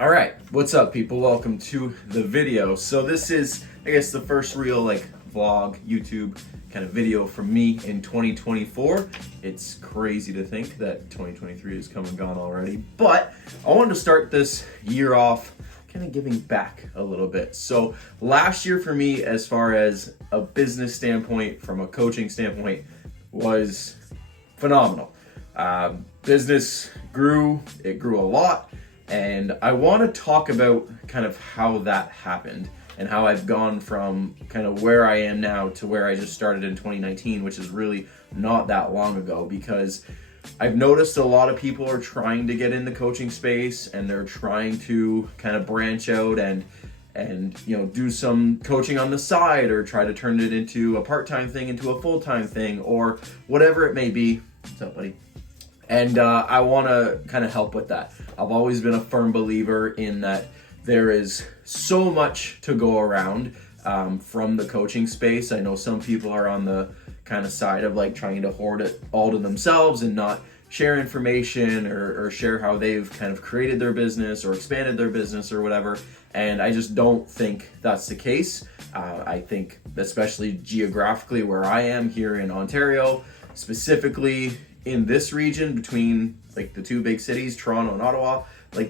All right, what's up, people? Welcome to the video. So this is, I guess, the first real vlog, YouTube kind of video from me in 2024. It's crazy to think that 2023 has come and gone already, but I wanted to start this year off kind of giving back a little bit. So last year for me, as far as a business standpoint, from a coaching standpoint, was phenomenal. Business grew, it grew a lot. And I want to talk about kind of how that happened and how I've gone from kind of where I am now to where I just started in 2019, which is really not that long ago, because I've noticed a lot of people are trying to get in the coaching space and they're trying to kind of branch out and do some coaching on the side or try to turn it into a part-time thing, into a full-time thing, or whatever it may be. What's up, buddy? And I want to kind of help with that. I've always been a firm believer in that there is so much to go around from the coaching space. I know some people are on the kind of side of trying to hoard it all to themselves and not share information or share how they've kind of created their business or expanded their business or whatever. And I just don't think that's the case. I think, especially geographically where I am here in Ontario, specifically in this region between the two big cities, Toronto and Ottawa,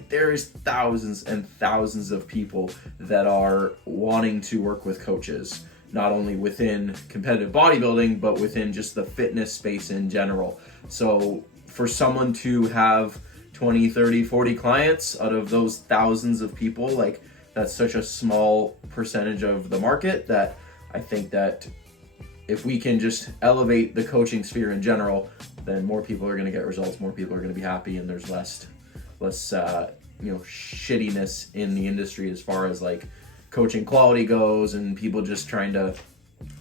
there's thousands and thousands of people that are wanting to work with coaches, not only within competitive bodybuilding, but within just the fitness space in general. So for someone to have 20, 30, 40 clients out of those thousands of people, that's such a small percentage of the market that I think that if we can just elevate the coaching sphere in general, then more people are going to get results, more people are going to be happy, and there's less shittiness in the industry as far as coaching quality goes, and people just trying to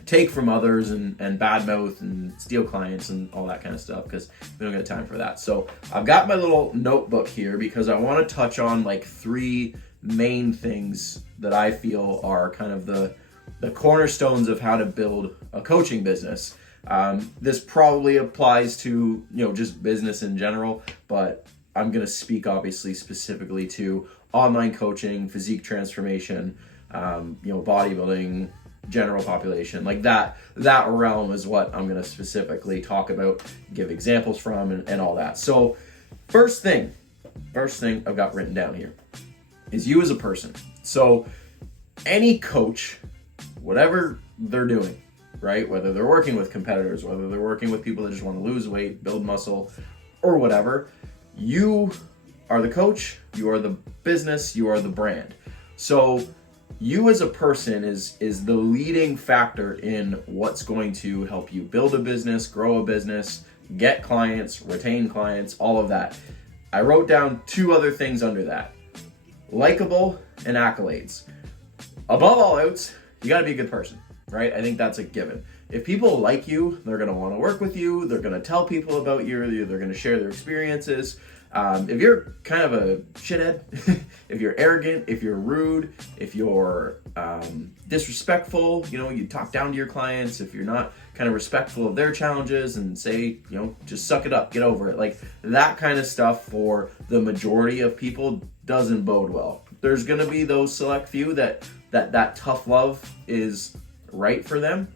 take from others and badmouth and steal clients and all that kind of stuff, because we don't get time for that. So I've got my little notebook here because I want to touch on three main things that I feel are kind of the cornerstones of how to build a coaching business. This probably applies to just business in general, but I'm going to speak obviously specifically to online coaching, physique transformation, bodybuilding, general population, that realm is what I'm going to specifically talk about, give examples from, and all that. So first thing I've got written down here is you as a person. So any coach, whatever they're doing, right? Whether they're working with competitors, whether they're working with people that just want to lose weight, build muscle, or whatever, you are the coach, you are the business, you are the brand. So you as a person is the leading factor in what's going to help you build a business, grow a business, get clients, retain clients, all of that. I wrote down two other things under that: likable and accolades. Above all else, you got to be a good person, right? I think that's a given. If people like you, they're going to want to work with you. They're going to tell people about you. They're going to share their experiences. If you're kind of a shithead, if you're arrogant, if you're rude, if you're disrespectful, you talk down to your clients, if you're not kind of respectful of their challenges and say, just suck it up, get over it. That kind of stuff for the majority of people doesn't bode well. There's going to be those select few that tough love is right for them.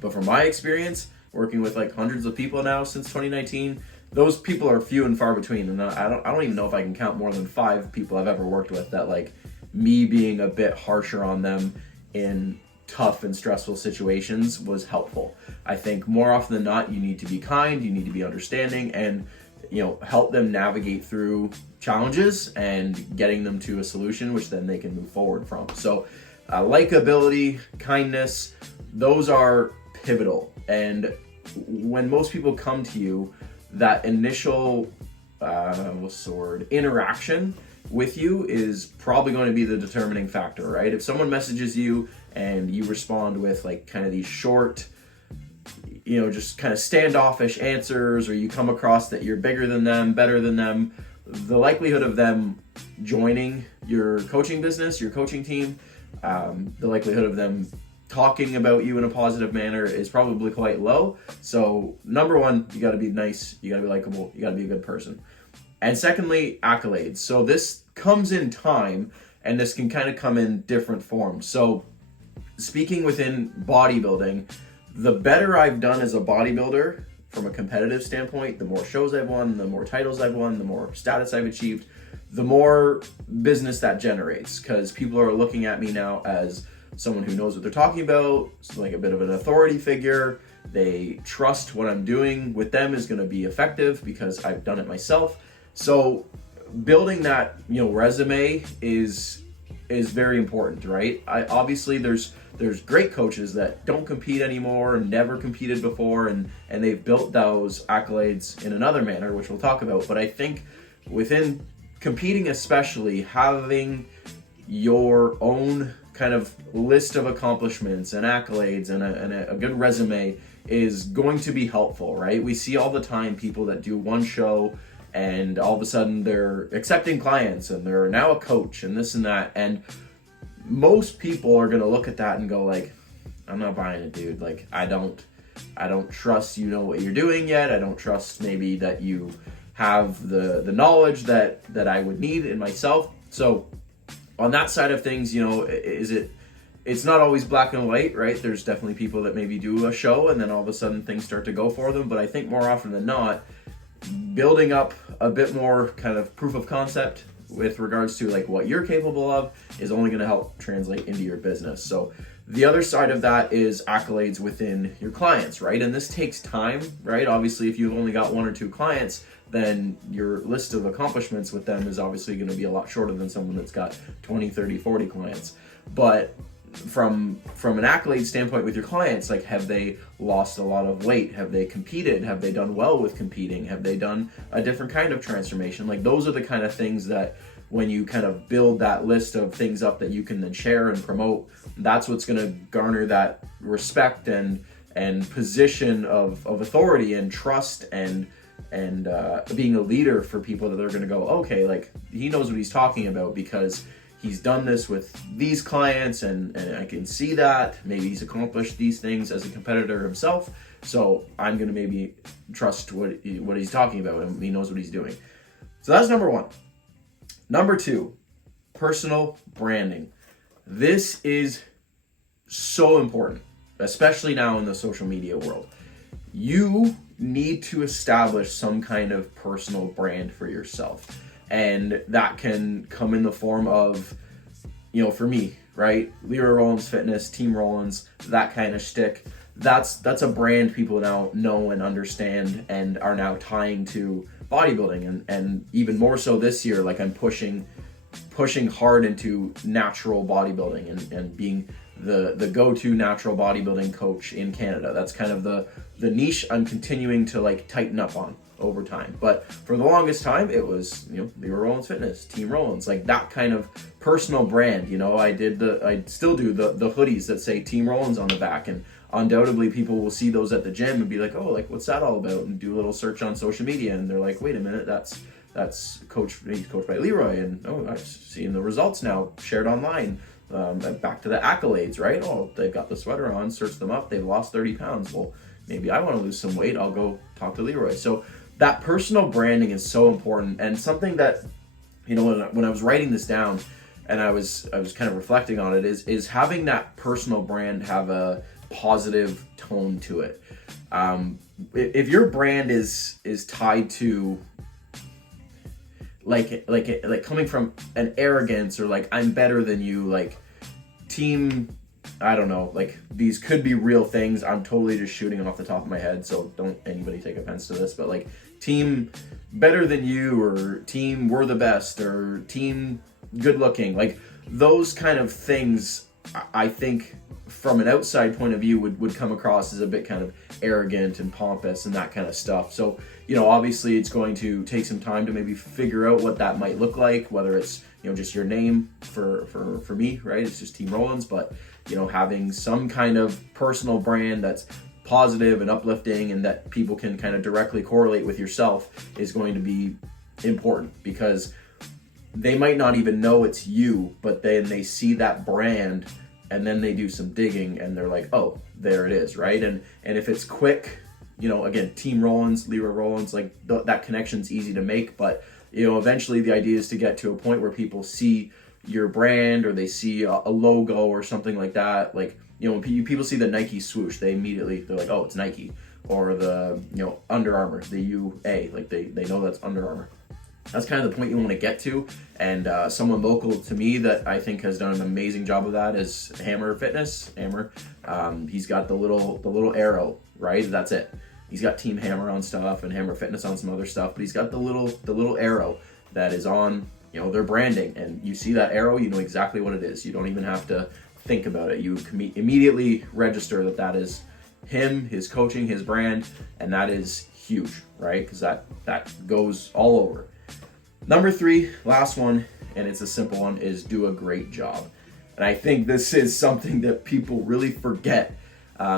But from my experience, working with hundreds of people now since 2019, those people are few and far between. And I don't even know if I can count more than 5 people I've ever worked with that me being a bit harsher on them in tough and stressful situations was helpful. I think more often than not, you need to be kind, you need to be understanding, and help them navigate through challenges and getting them to a solution, which then they can move forward from. So likability, kindness, those are pivotal. And when most people come to you, that initial interaction with you is probably going to be the determining factor, right? If someone messages you and you respond with kind of these short, just kind of standoffish answers, or you come across that you're bigger than them, better than them, the likelihood of them joining your coaching business, your coaching team, the likelihood of them talking about you in a positive manner is probably quite low. So number one, you got to be nice, you got to be likable, you got to be a good person. And secondly, accolades. So this comes in time, and this can kind of come in different forms. So speaking within bodybuilding, the better I've done as a bodybuilder from a competitive standpoint, the more shows I've won, the more titles I've won, the more status I've achieved, the more business that generates, because people are looking at me now as someone who knows what they're talking about, like a bit of an authority figure. They trust what I'm doing with them is going to be effective because I've done it myself. So building that, resume is very important, right? Obviously there's great coaches that don't compete anymore and never competed before, and they've built those accolades in another manner, which we'll talk about. But I think within competing, especially, having your own kind of list of accomplishments and accolades and a good resume is going to be helpful, right? We see all the time people that do one show and all of a sudden they're accepting clients and they're now a coach and this and that. And most people are going to look at that and go like, I'm not buying it, dude. Like, I don't trust you know what you're doing yet. I don't trust maybe that you have the knowledge that I would need in myself. So on that side of things, it's not always black and white, right? There's definitely people that maybe do a show and then all of a sudden things start to go for them. But I think more often than not, building up a bit more kind of proof of concept with regards to like what you're capable of is only going to help translate into your business. So the other side of that is accolades within your clients, right? And this takes time, right? Obviously, if you've only got 1 or 2 clients, then your list of accomplishments with them is obviously going to be a lot shorter than someone that's got 20, 30, 40 clients. But from an accolade standpoint with your clients, like, have they lost a lot of weight? Have they competed? Have they done well with competing? Have they done a different kind of transformation? Like, those are the kind of things that when you kind of build that list of things up that you can then share and promote, that's what's going to garner that respect and position of authority and trust and being a leader for people that they're going to go, okay, like, he knows what he's talking about because he's done this with these clients and I can see that maybe he's accomplished these things as a competitor himself. So I'm going to maybe trust what he's talking about and he knows what he's doing. So that's number 1. Number 2, personal branding. This is so important, especially now in the social media world. You need to establish some kind of personal brand for yourself. And that can come in the form of, for me, right? Leroy Rollins Fitness, Team Rollins, that kind of shtick. That's a brand people now know and understand and are now tying to bodybuilding. And even more so this year, like, I'm pushing hard into natural bodybuilding and being the go-to natural bodybuilding coach in Canada. That's kind of the niche I'm continuing to like tighten up on over time. But for the longest time, it was, Leroy Rollins Fitness, Team Rollins, like that kind of personal brand. I still do the hoodies that say Team Rollins on the back, and undoubtedly people will see those at the gym and be like, oh, like, what's that all about? And do a little search on social media, and they're like, wait a minute, that's he's coached by Leroy, and oh, I've seen the results now shared online. Back to the accolades, right? Oh, they've got the sweater on, search them up, they've lost 30 pounds. Well, maybe I want to lose some weight, I'll go talk to Leroy. So that personal branding is so important, and something that, when I was writing this down and I was kind of reflecting on it, is having that personal brand have a positive tone to it. If your brand is tied to like coming from an arrogance or like, I'm better than you, like team, I don't know, like these could be real things. I'm totally just shooting off the top of my head, so don't anybody take offense to this, but like team better than you, or team we're the best, or team good looking, like those kind of things, I think from an outside point of view would come across as a bit kind of arrogant and pompous and that kind of stuff. So, obviously it's going to take some time to maybe figure out what that might look like, whether it's, just your name for me, right? It's just Team Rollins, but, having some kind of personal brand that's positive and uplifting and that people can kind of directly correlate with yourself is going to be important, because they might not even know it's you, but then they see that brand and then they do some digging and they're like, oh, there it is, right? And if it's quick, again, Team Rollins, Leroy Rollins, like that connection's easy to make, but eventually the idea is to get to a point where people see your brand, or they see a logo or something like that. Like, when people see the Nike swoosh, they're like, oh, it's Nike. Or the, Under Armour, the UA, like they know that's Under Armour. That's kind of the point you want to get to. And someone local to me that I think has done an amazing job of that is Hammer Fitness. Hammer, he's got the little arrow, right? That's it. He's got Team Hammer on stuff and Hammer Fitness on some other stuff, but he's got the little arrow that is on, their branding. And you see that arrow, you know exactly what it is. You don't even have to think about it. You can immediately register that is him, his coaching, his brand, and that is huge, right? Because that goes all over. Number 3, last one, and it's a simple one, is do a great job. And I think this is something that people really forget,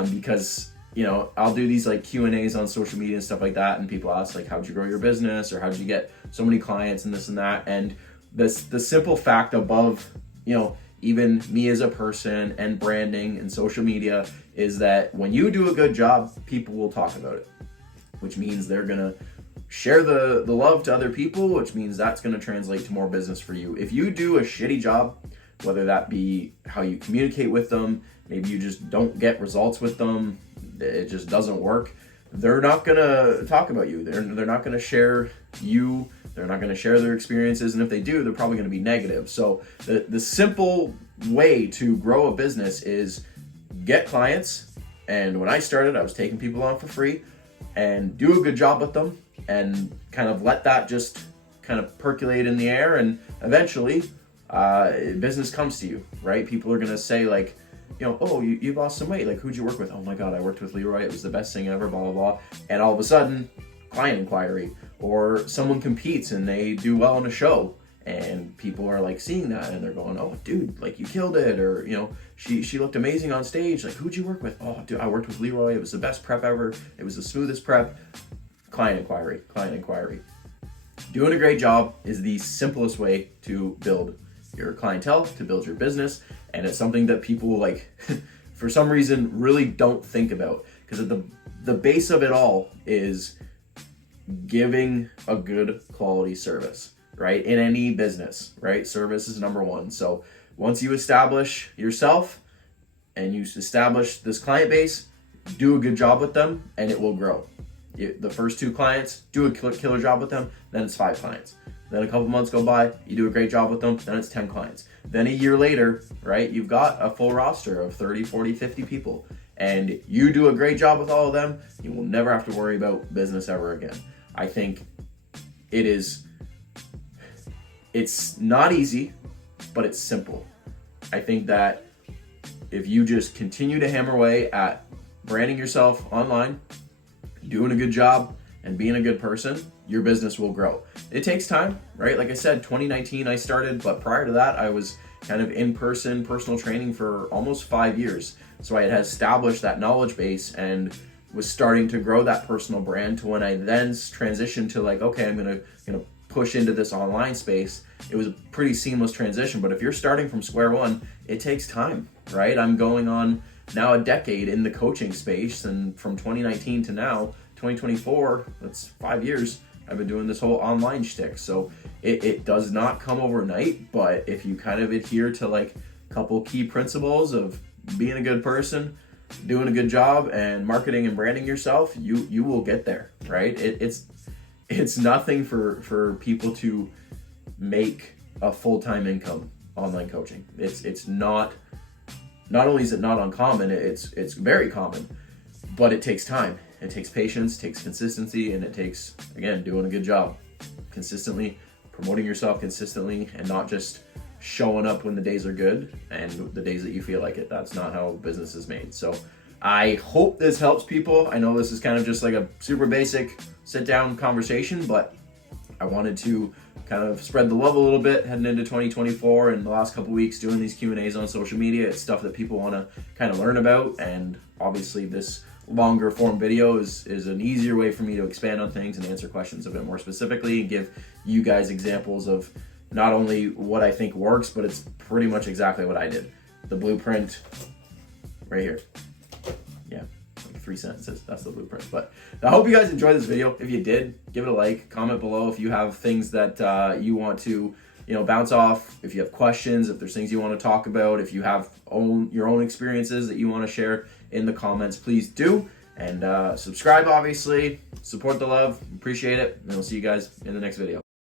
because I'll do these like Q&As on social media and stuff like that, and people ask like, how'd you grow your business, or how'd you get so many clients, and this and that. And the simple fact above even me as a person and branding and social media is that when you do a good job, people will talk about it, which means they're gonna share the love to other people, which means that's going to translate to more business for you. If you do a shitty job, whether that be how you communicate with them, maybe you just don't get results with them, it just doesn't work, they're not going to talk about you. They're not going to share you. They're not going to share their experiences. And if they do, they're probably going to be negative. So the simple way to grow a business is get clients. And when I started, I was taking people on for free, and do a good job with them, and kind of let that just kind of percolate in the air, and eventually business comes to you, right? People are going to say like, oh, you lost some weight. Like, who'd you work with? Oh my God, I worked with Leroy. It was the best thing ever, blah, blah, blah. And all of a sudden, client inquiry, or someone competes and they do well in a show, and people are like seeing that and they're going, oh dude, like you killed it. Or, she looked amazing on stage. Like, who'd you work with? Oh dude, I worked with Leroy. It was the best prep ever. It was the smoothest prep. Client inquiry. Doing a great job is the simplest way to build your clientele, to build your business. And it's something that people like, for some reason, really don't think about. Because at the base of it all is giving a good quality service, right? In any business, right? Service is number one. So once you establish yourself and you establish this client base, do a good job with them and it will grow. The first 2 clients, do a killer job with them, then it's 5 clients. Then a couple months go by, you do a great job with them, then it's 10 clients. Then a year later, right, you've got a full roster of 30, 40, 50 people. And you do a great job with all of them, you will never have to worry about business ever again. I think it's not easy, but it's simple. I think that if you just continue to hammer away at branding yourself online, doing a good job, and being a good person, your business will grow. It takes time, right? Like I said, 2019 I started, but prior to that, I was kind of in-person personal training for almost 5 years. So I had established that knowledge base and was starting to grow that personal brand to when I then transitioned to like, okay, I'm gonna push into this online space. It was a pretty seamless transition, but if you're starting from square one, it takes time, right? I'm going on now a decade in the coaching space, and from 2019 to now, 2024, that's 5 years, I've been doing this whole online shtick. So it does not come overnight, but if you kind of adhere to like a couple key principles of being a good person, doing a good job, and marketing and branding yourself, you will get there, right? It's nothing for people to make a full-time income online coaching. It's not only is it not uncommon, it's very common, but it takes time. It takes patience, it takes consistency, and it takes, again, doing a good job consistently, promoting yourself consistently, and not just showing up when the days are good and the days that you feel like it. That's not how business is made. So I hope this helps people. I know this is kind of just like a super basic sit down conversation, but I wanted to kind of spread the love a little bit heading into 2024, and the last couple weeks doing these Q&As on social media. It's stuff that people want to kind of learn about, and obviously this longer form video is an easier way for me to expand on things and answer questions a bit more specifically and give you guys examples of not only what I think works, but it's pretty much exactly what I did. The blueprint right here. Yeah, 3 sentences. That's the blueprint. But I hope you guys enjoyed this video. If you did, give it a like, comment below if you have things that you want to, bounce off. If you have questions, if there's things you want to talk about, if you have your own experiences that you want to share in the comments, please do. And subscribe, obviously. Support the love. Appreciate it. And we'll see you guys in the next video.